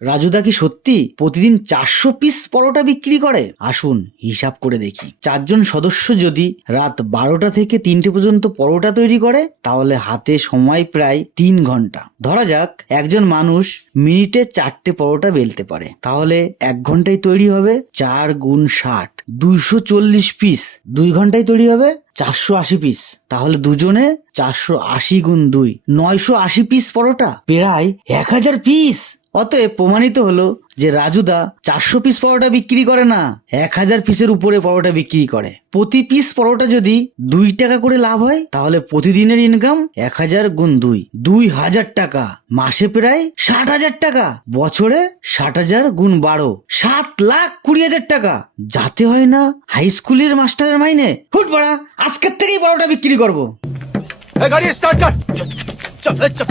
রাজুদা কি সত্যি প্রতিদিন 400 পিস পরোটা বিক্রি করে? আসুন হিসাব করে দেখি। 4 জন সদস্য যদি রাত 12টা থেকে 3টে পর্যন্ত পরোটা তৈরি করে তাহলে হাতে সময় প্রায় 3 ঘন্টা। ধরা যাক একজন মানুষ মিনিটে 4টে পরোটা বেলতে পারে, তাহলে 1 ঘন্টায় তৈরি হবে 4 গুণ 60, 240 পিস। 2 ঘন্টায় তৈরি হবে 480 পিস। তাহলে দুজনে 480 গুণ 2, 980 পিস পরোটা, প্রায় 1000 পিস। অতএব প্রমাণিত হলো যে রাজুদা 400 পিস পরোটা বিক্রি করে না, 1000 পিসের উপরে পরোটা বিক্রি করে। প্রতি পিস পরোটা যদি 2 টাকা করে লাভ হয় তাহলে প্রতিদিনের ইনকাম 1000 গুণ 2, 2000 টাকা। মাসে প্রায় 60,000 টাকা। বছরে 60,000 গুণ 12, 7,20,000 টাকা। যাতে হয় না হাই স্কুলের মাস্টারের মাইনে। হুট বাড়া, আজকের থেকেই পরোটা বিক্রি করবো। गाड़ी स्टार्ट कर। चल चल।